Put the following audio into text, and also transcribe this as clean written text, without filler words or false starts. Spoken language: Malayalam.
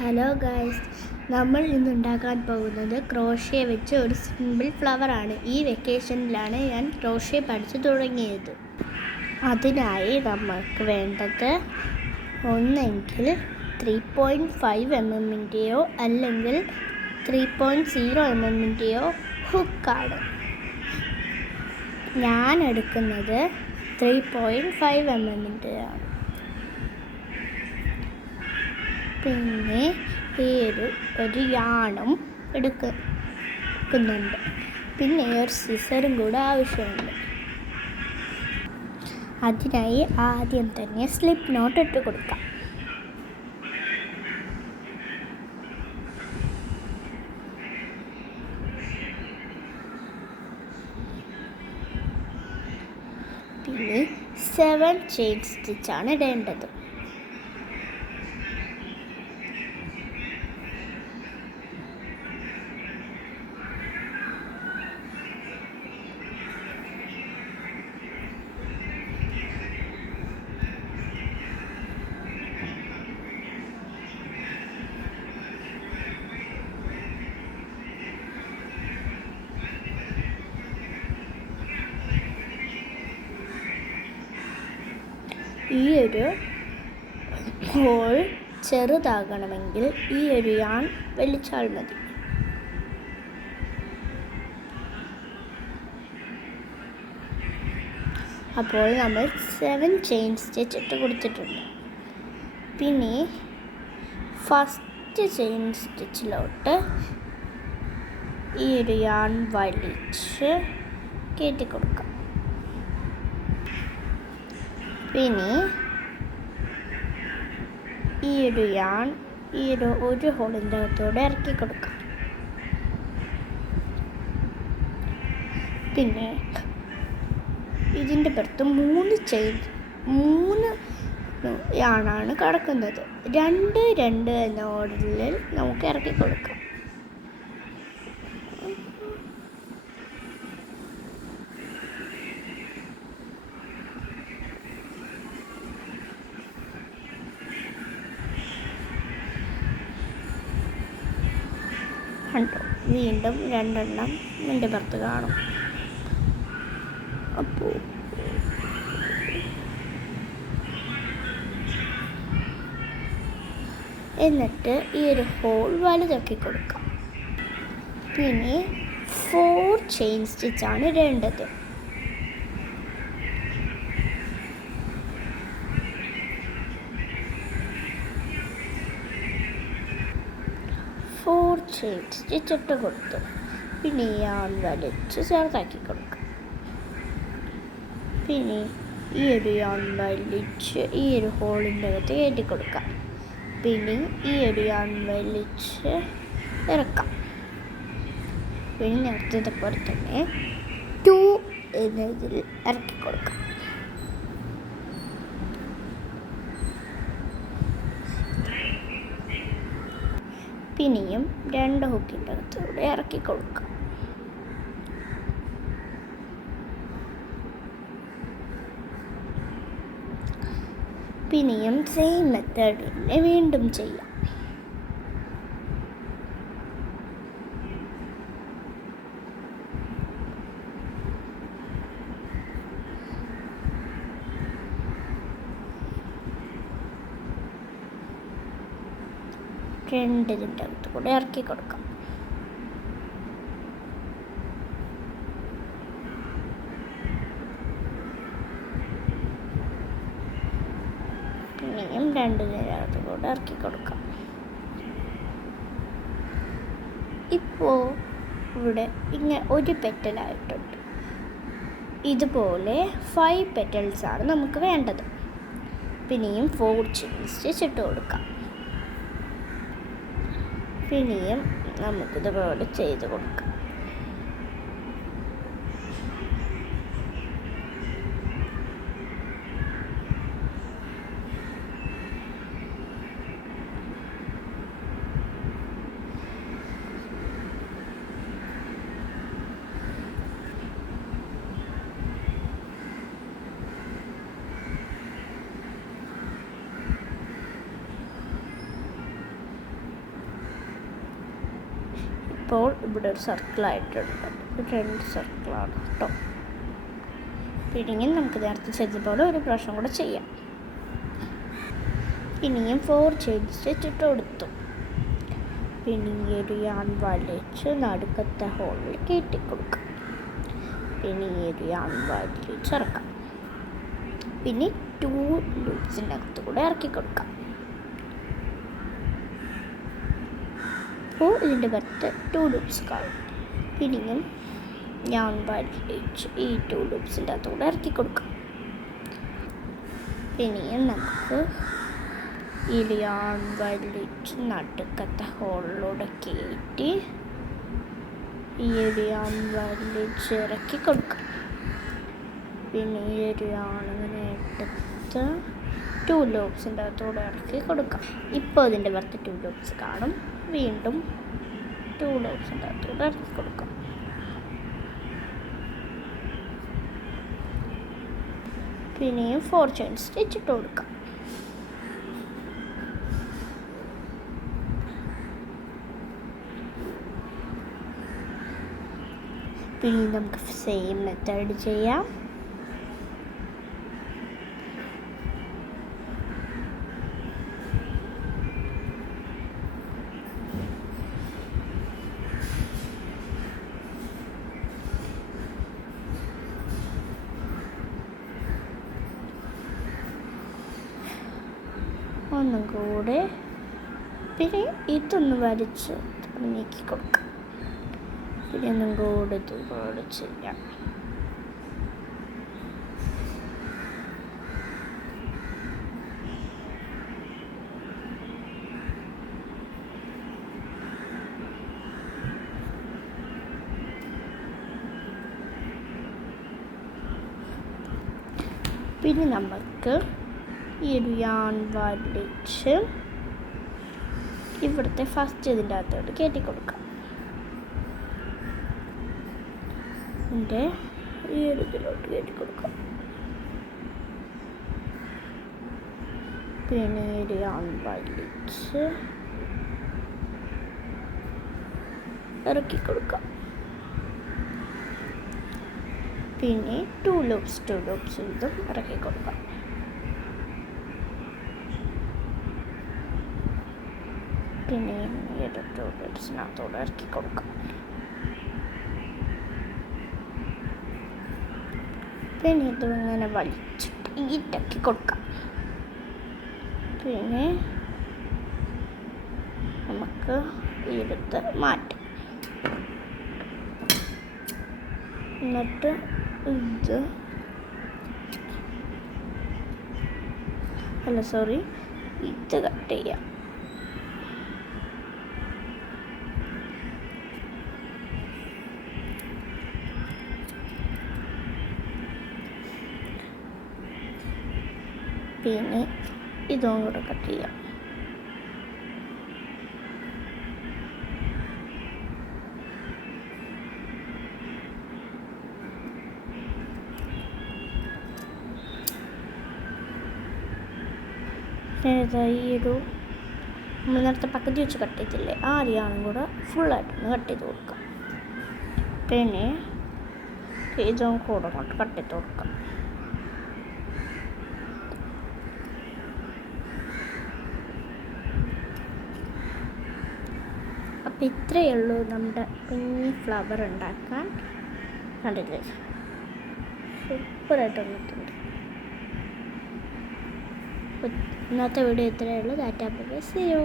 ഹലോ ഗൈസ്, നമ്മൾ ഇന്ന് ഉണ്ടാക്കാൻ പോകുന്നത് ക്രോഷ്യ വെച്ച് ഒരു സിമ്പിൾ ഫ്ലവറാണ്. ഈ വെക്കേഷനിലാണ് ഞാൻ ക്രോഷ്യ പഠിച്ചു തുടങ്ങിയത്. അതിനായി നമുക്ക് വേണ്ടത് ഒന്നെങ്കിൽ 3.5 mm അല്ലെങ്കിൽ 3.0 mm ഹുക്കാണ്. ഞാൻ എടുക്കുന്നത് 3.5 mm ആണ്. പിന്നെ ഒരു യാണും എടുക്കുന്നുണ്ട്. പിന്നെ ഒരു സിസറും കൂടെ ആവശ്യമുണ്ട്. അതിനായി ആദ്യം തന്നെ സ്ലിപ്പ് നോട്ട് ഇട്ട് കൊടുക്കാം. പിന്നെ 7 ചെയിൻ സ്റ്റിച്ചാണ് ഇടേണ്ടത്. ഈ ഒരു ഹോൾ ചെറുതാകണമെങ്കിൽ ഈ ഒരു യാൺ വലിച്ചാൽ മതി. അപ്പോൾ നമ്മൾ 7 ചെയിൻ സ്റ്റിച്ച് ഇട്ട് കൊടുത്തിട്ടുണ്ട്. പിന്നെ ഫസ്റ്റ് ചെയിൻ സ്റ്റിച്ചിലോട്ട് ഈ ഒരു യാൺ വലിച്ച് കയറ്റി കൊടുക്കാം. പിന്നെ ഈ ഒരു യാൺ ഒരു ഹോളിൻ്റെ അകത്തോടെ ഇറക്കി കൊടുക്കാം. പിന്നെ ഇതിൻ്റെ പുറത്ത് 3 യാണാണ് കിടക്കുന്നത്. 2 എന്ന ഓർഡറിൽ നമുക്ക് ഇറക്കി കൊടുക്കാം. കണ്ടോ, വീണ്ടും 2 എണ്ണം ഇതിൻ്റെ പുറത്ത് കാണും. അപ്പോൾ എന്നിട്ട് ഈ ഒരു ഹോൾ വലുതാക്കി കൊടുക്കാം. പിന്നെ 4 ചെയിൻ സ്റ്റിച്ചാണ് ഇടേണ്ടത്. ചെയിൻ സ്റ്റിച്ച് ഇട്ട് കൊടുത്തു. പിന്നെ യാൺ വലിച്ച് ചെറുതാക്കി കൊടുക്കാം. പിന്നെ ഈ ഒരു യാൺ വലിച്ച് ഈ ഒരു ഹോളിൻ്റെ അകത്ത് കയറ്റി കൊടുക്കാം. പിന്നെ ഈ ഒരു യാൺ വലിച്ച് ഇറക്കാം. പിന്നെ നേരത്തെ പോലെ തന്നെ 2 എന്നതിൽ ഇറക്കി കൊടുക്കാം. പിന്നെയും 2 ഹുക്കിൻ്റെ അകത്തൂടെ ഇറക്കി കൊടുക്കാം. പിന്നെയും സെയിം മെത്തേഡ് തന്നെ വീണ്ടും ചെയ്യാം. ഇതിൻ്റെ അകത്ത് കൂടെ ഇറക്കി കൊടുക്കാം. പിന്നെയും 2 അകത്ത് കൂടെ ഇറക്കി കൊടുക്കാം. ഇപ്പോൾ ഇവിടെ ഇങ്ങനെ ഒരു പെറ്റലായിട്ടുണ്ട്. ഇതുപോലെ 5 പെറ്റൽസാണ് നമുക്ക് വേണ്ടത്. പിന്നെയും 4 ചെയിൻ സ്റ്റിച്ച് ഇട്ട് കൊടുക്കാം. പിന്നെയും നമുക്കിതുപോലെ ചെയ്ത് കൊടുക്കാം. ഇപ്പോൾ ഇവിടെ ഒരു സർക്കിളായിട്ടുണ്ട്. 2 സർക്കിളാണ് കേട്ടോ. പിന്നെയും നമുക്ക് നേരത്തെ ചെയ്തതുപോലെ ഒരു പ്രാവശ്യം കൂടെ ചെയ്യാം. പിന്നെയും 4 ചെയിൻ സ്റ്റിച്ച് ഇട്ട് കൊടുത്തു. പിന്നെ ഈ ഒരു യാൺ വലിച്ച് നടുക്കത്തെ ഹോളിൽ കയറ്റി കൊടുക്കാം. പിന്നെ ഈ ഒരു യാൺ വലിച്ച് ഇറക്കാം. പിന്നെ 2 ലൂപ്സിൻ്റെ അകത്ത് കൂടെ ഇറക്കി കൊടുക്കാം. അപ്പോൾ ഇതിൻ്റെ അകത്ത് 2 ലൂപ്സ് കാണും. പിന്നെയും യാൺ വലിച്ച് ഈ 2 ലൂപ്സിൻ്റെ അകത്ത് കൂടെ ഇറക്കി കൊടുക്കാം. പിന്നെയും നമുക്ക് ഈ യാൺ വലിച്ച് നടുക്കത്തെ ഹോളിലൂടെ കയറ്റി ഈ ഒരു യാൺ വലിച്ച് ഇറക്കി കൊടുക്കാം. പിന്നെ ഈ ഒരു യാണിങ്ങനെ എടുത്ത് 2 ലൂപ്സിൻ്റെ അകത്തൂടെ ഇറക്കി കൊടുക്കാം. ഇപ്പോൾ ഇതിൻ്റെ പുറത്ത് 2 ലൂപ്സ് കാണും. വീണ്ടും 2 ലൂപ്സിൻ്റെ അകത്തൂടെ ഇറക്കി കൊടുക്കാം. പിന്നെയും 4 ചെയിൻ സ്റ്റിച്ച് ഇട്ട് കൊടുക്കാം. പിന്നെ നമുക്ക് സെയിം മെത്തേഡ് ചെയ്യാം. ഒന്നും കൂടെ പിന്നെ ഇതൊന്ന് വരച്ച് നീക്കി കൊടുക്കാം. പിന്നെ ഒന്നും കൂടെ ഇതുപോലെ ചെയ്യാം. പിന്നെ നമുക്ക് ഈ ഒരു യാൺ വലിച്ച് ഇവിടുത്തെ ഫസ്റ്റ് ഇതിൻ്റെ അകത്തോട്ട് കയറ്റി കൊടുക്കാം. ഇതിൻ്റെ ഈ ഒരു ഇതിലോട്ട് കയറ്റി കൊടുക്കാം. പിന്നെ ഒരു യാൺ വലിച്ച് ഇറക്കി കൊടുക്കാം. പിന്നെ 2 ലൂപ്സ് ഇതും ഇറക്കി കൊടുക്കാം. പിന്നെ ഈ ഒരു 2 ലൂപ്സിനകത്തോടെ ഇറക്കി കൊടുക്കാം. പിന്നെ ഇതിങ്ങനെ വലിച്ചിട്ട് ഈറ്റാക്കി കൊടുക്കാം. പിന്നെ നമുക്ക് എടുത്ത് മാറ്റാം. എന്നിട്ട് ഇത് കട്ട് ചെയ്യാം. പിന്നെ ഇതും കൂടെ കട്ട് ചെയ്യാം. ഈ ഒരു നമ്മൾ നേരത്തെ പകുതി വെച്ച് കട്ട് ചെയ്തില്ലേ, ആ അരിയാണും കൂടെ ഫുള്ളായിട്ടൊന്ന് കട്ട് ചെയ്ത് കൊടുക്കാം. പിന്നെ ഇതും കൂടെ കൊണ്ട് കട്ട് ചെയ്ത് കൊടുക്കാം. അപ്പം ഇത്രയേ ഉള്ളൂ നമ്മുടെ കുഞ്ഞി ഫ്ലവർ ഉണ്ടാക്കാൻ. കണ്ടില്ലേ, സൂപ്പറായിട്ട് വന്നിട്ടുണ്ട്. ഇന്നത്തെ വീഡിയോ ഇത്രയേ ഉള്ളൂ. Tata bye bye, see U.